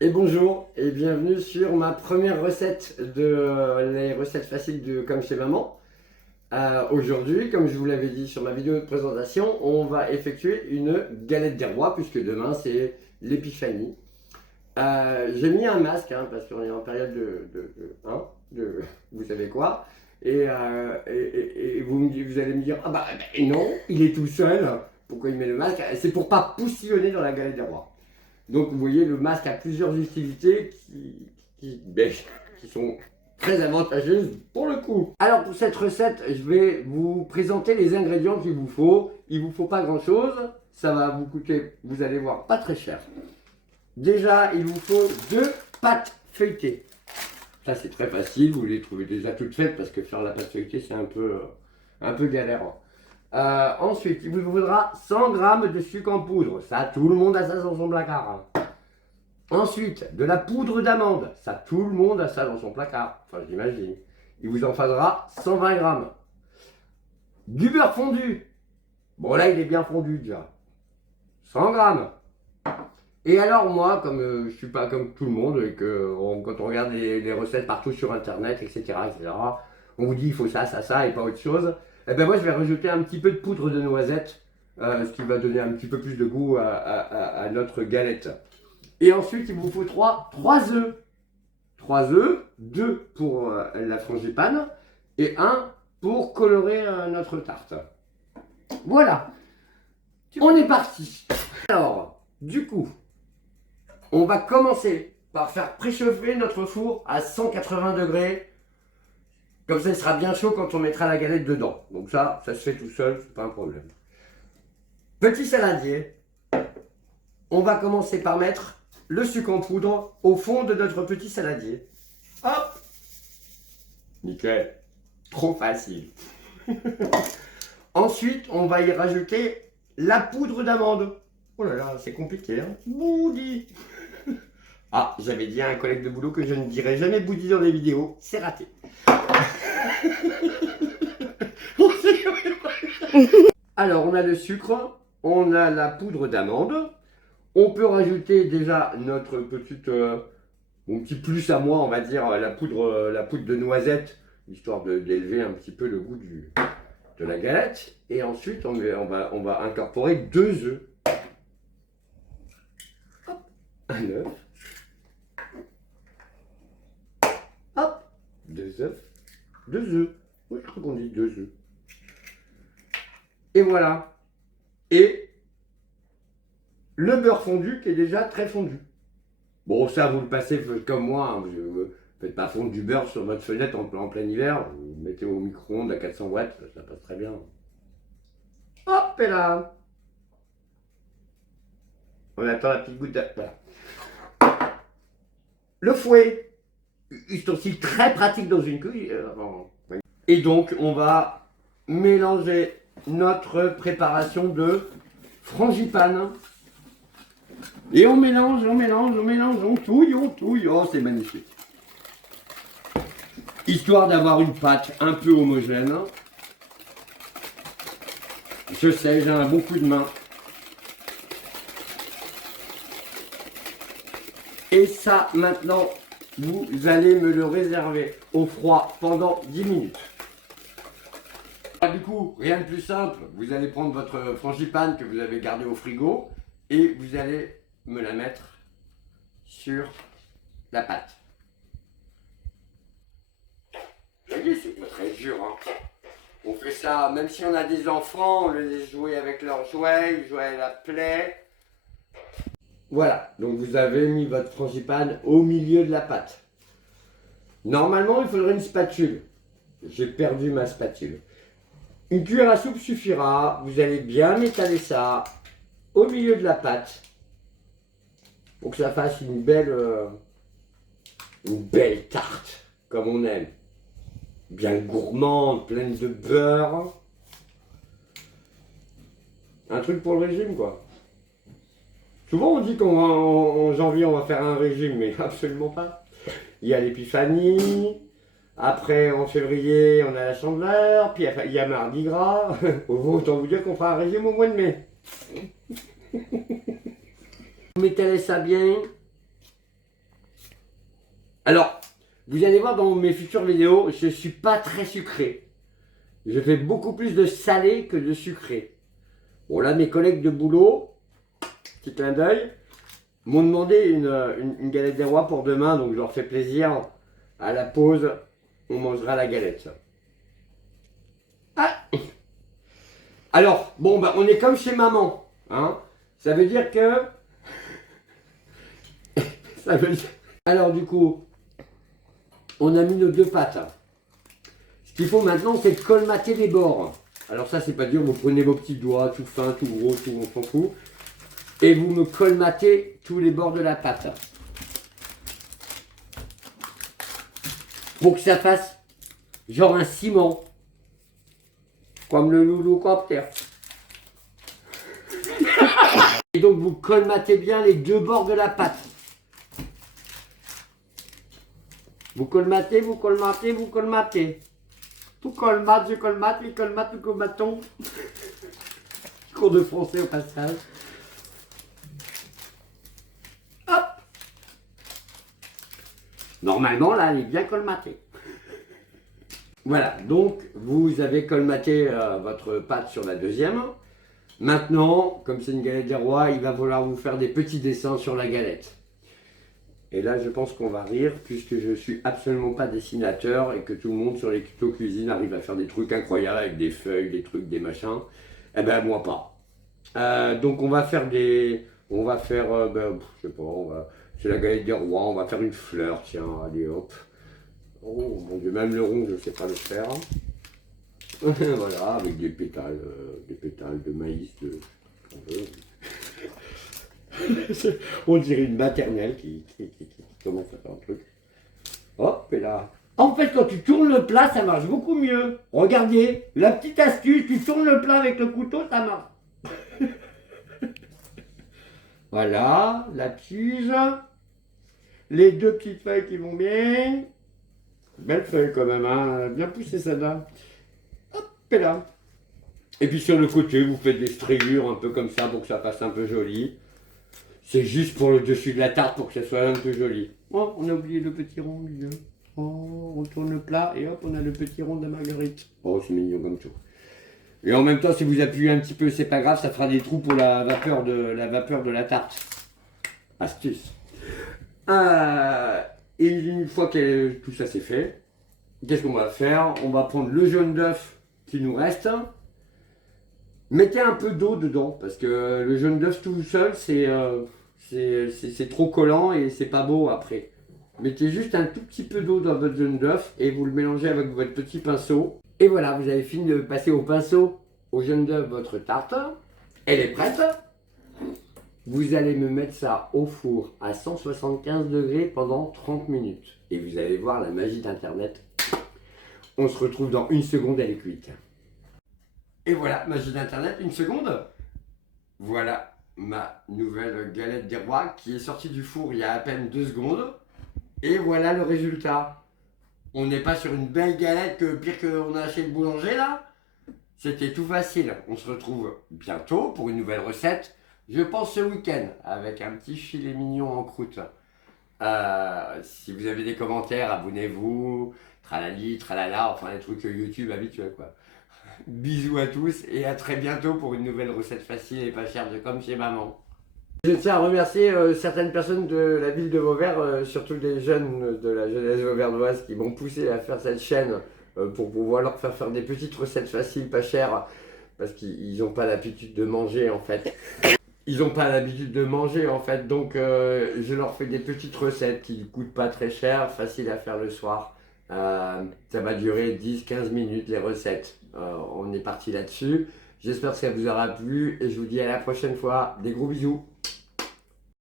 Et bonjour et bienvenue sur ma première recette de les recettes faciles de Comme chez Maman. Aujourd'hui, comme je vous l'avais dit sur ma vidéo de présentation, on va effectuer une galette des rois puisque demain c'est l'épiphanie. J'ai mis un masque parce qu'on est en période de vous savez quoi. Et vous allez me dire, ah bah non, il est tout seul, pourquoi il met le masque? C'est pour pas poussillonner dans la galette des rois. Donc vous voyez, le masque a plusieurs utilités qui sont très avantageuses pour le coup. Alors pour cette recette, je vais vous présenter les ingrédients qu'il vous faut. Il ne vous faut pas grand chose, ça va vous coûter, vous allez voir, pas très cher. Déjà, il vous faut 2 pâtes feuilletées. Ça c'est très facile, vous les trouvez déjà toutes faites parce que faire la pâte feuilletée c'est un peu galère. Ensuite, il vous faudra 100 g de sucre en poudre. Ça, tout le monde a ça dans son placard. Ensuite, de la poudre d'amande. Ça, tout le monde a ça dans son placard. Enfin, j'imagine. Il vous en faudra 120 g. Du beurre fondu. Bon, là, il est bien fondu déjà. 100 g. Et alors, moi, comme je ne suis pas comme tout le monde, et que quand on regarde les recettes partout sur Internet, etc., on vous dit il faut ça, ça, ça, et pas autre chose. Et ben moi, je vais rajouter un petit peu de poudre de noisette, ce qui va donner un petit peu plus de goût à notre galette. Et ensuite, il vous faut 3 œufs. 3 œufs, 2 pour la frangipane et 1 pour colorer notre tarte. Voilà, on est parti. Alors, du coup, on va commencer par faire préchauffer notre four à 180 degrés. Comme ça, il sera bien chaud quand on mettra la galette dedans. Donc ça se fait tout seul, c'est pas un problème. Petit saladier. On va commencer par mettre le sucre en poudre au fond de notre petit saladier. Hop! Nickel. Trop facile. Ensuite, on va y rajouter la poudre d'amande. Oh là là, c'est compliqué, hein? Boudi! Ah, j'avais dit à un collègue de boulot que je ne dirais jamais boudi dans les vidéos. C'est raté. Alors, on a le sucre, on a la poudre d'amande. On peut rajouter déjà notre petite, mon petit plus à moi, on va dire, la poudre de noisette, histoire d'élever un petit peu le goût de la galette. Et ensuite, on va incorporer 2 œufs. Hop, un œuf. Hop, 2 œufs. 2 œufs. Oui, je crois qu'on dit 2 œufs. Et voilà. Et le beurre fondu qui est déjà très fondu. Bon, ça, vous le passez comme moi. Vous ne faites pas fondre du beurre sur votre fenêtre en plein hiver. Vous le mettez au micro-ondes à 400 watts, ça passe très bien. Hop, et là. On attend la petite goutte de... Voilà. Le fouet. Ustensile très pratique dans une cuisine. Et donc, on va mélanger notre préparation de frangipane. Et on mélange, on touille. Oh, c'est magnifique. Histoire d'avoir une pâte un peu homogène. Je sais, j'ai un bon coup de main. Et ça, maintenant, vous allez me le réserver au froid pendant 10 minutes. Du coup, rien de plus simple, vous allez prendre votre frangipane que vous avez gardée au frigo et vous allez me la mettre sur la pâte. Vous voyez, c'est pas très dur. On fait ça, même si on a des enfants, on les laisse jouer avec leurs jouets, ils jouent à la plaie. Voilà, donc vous avez mis votre frangipane au milieu de la pâte. Normalement, il faudrait une spatule. J'ai perdu ma spatule. Une cuillère à soupe suffira. Vous allez bien étaler ça au milieu de la pâte pour que ça fasse une belle tarte, comme on aime. Bien gourmande, pleine de beurre. Un truc pour le régime, quoi. Souvent, on dit qu'en janvier, on va faire un régime, mais absolument pas. Il y a l'épiphanie. Après, en février, on a la Chandeleur, puis il y a Mardi Gras. Autant vous dire qu'on fera un régime au mois de mai. Vous m'étalez ça bien. Alors, vous allez voir dans mes futures vidéos, je ne suis pas très sucré. Je fais beaucoup plus de salé que de sucré. Bon là, mes collègues de boulot, petit clin d'œil, m'ont demandé une galette des rois pour demain, donc je leur fais plaisir. À la pause, on mangera la galette. Ah. Alors, bon, bah, on est comme chez maman. Hein. Ça veut dire que... Ça veut dire... Alors du coup, on a mis nos 2 pâtes. Ce qu'il faut maintenant, c'est de colmater les bords. Alors ça, c'est pas dur, vous prenez vos petits doigts, tout fin, tout gros, tout on s'en fout. Et vous me colmatez tous les bords de la pâte. Pour que ça fasse genre un ciment. Comme le loulou-copter. Et donc vous colmatez bien les 2 bords de la pâte. Vous colmatez, vous colmatez, vous colmatez. Tout colmate, je colmate, les colmates, nous colmatons. Cours de français au passage. Hop. Normalement, là, elle est bien colmatée. Voilà, donc vous avez colmaté votre pâte sur la deuxième. Maintenant, comme c'est une galette des rois, il va falloir vous faire des petits dessins sur la galette. Et là, je pense qu'on va rire, puisque je suis absolument pas dessinateur et que tout le monde sur les tutos cuisine arrive à faire des trucs incroyables avec des feuilles, des trucs, des machins. Eh ben, moi pas. Donc, on va faire des... On va faire, je sais pas, c'est la galette des rois, on va faire une fleur, tiens, allez hop. Oh mon dieu, même le rond, je sais pas le faire. Voilà, avec des pétales de maïs, on dirait une maternelle qui commence à faire un truc. Hop, et là. En fait, quand tu tournes le plat, ça marche beaucoup mieux. Regardez, la petite astuce, tu tournes le plat avec le couteau, ça marche. Voilà, la tige. Les 2 petites feuilles qui vont bien. Belle feuille quand même, hein. Bien poussée celle-là. Hop, et là. Et puis sur le côté, vous faites des strayures un peu comme ça pour que ça fasse un peu joli. C'est juste pour le dessus de la tarte pour que ça soit un peu joli. Oh, on a oublié le petit rond, Dieu. Oh, on tourne le plat et hop, on a le petit rond de la marguerite. Oh, c'est mignon comme tout. Et en même temps, si vous appuyez un petit peu, c'est pas grave, ça fera des trous pour la vapeur de la tarte. Astuce. Et une fois que tout ça c'est fait, qu'est-ce qu'on va faire? On va prendre le jaune d'œuf qui nous reste. Mettez un peu d'eau dedans, parce que le jaune d'œuf tout seul, c'est trop collant et c'est pas beau après. Mettez juste un tout petit peu d'eau dans votre jaune d'œuf et vous le mélangez avec votre petit pinceau. Et voilà, vous avez fini de passer au pinceau au jaune d'œuf votre tarte. Elle est prête. Vous allez me mettre ça au four à 175 degrés pendant 30 minutes. Et vous allez voir la magie d'Internet. On se retrouve dans 1 seconde, elle est cuite. Et voilà, magie d'Internet, 1 seconde. Voilà ma nouvelle galette des rois qui est sortie du four il y a à peine 2 secondes. Et voilà le résultat. On n'est pas sur une belle galette que pire qu'on a chez le boulanger là. C'était tout facile. On se retrouve bientôt pour une nouvelle recette. Je pense ce week-end avec un petit filet mignon en croûte. Si vous avez des commentaires, abonnez-vous. Tralali, tralala, enfin les trucs YouTube habituels quoi. Bisous à tous et à très bientôt pour une nouvelle recette facile et pas chère de comme chez maman. Je tiens à remercier certaines personnes de la ville de Vauvert, surtout des jeunes de la jeunesse auvergnoise qui m'ont poussé à faire cette chaîne pour pouvoir leur faire des petites recettes faciles, pas chères, parce qu'ils n'ont pas l'habitude de manger en fait. Ils n'ont pas l'habitude de manger en fait, donc je leur fais des petites recettes qui ne coûtent pas très cher, faciles à faire le soir. Ça va durer 10-15 minutes les recettes. On est parti là-dessus. J'espère que ça vous aura plu et je vous dis à la prochaine fois. Des gros bisous.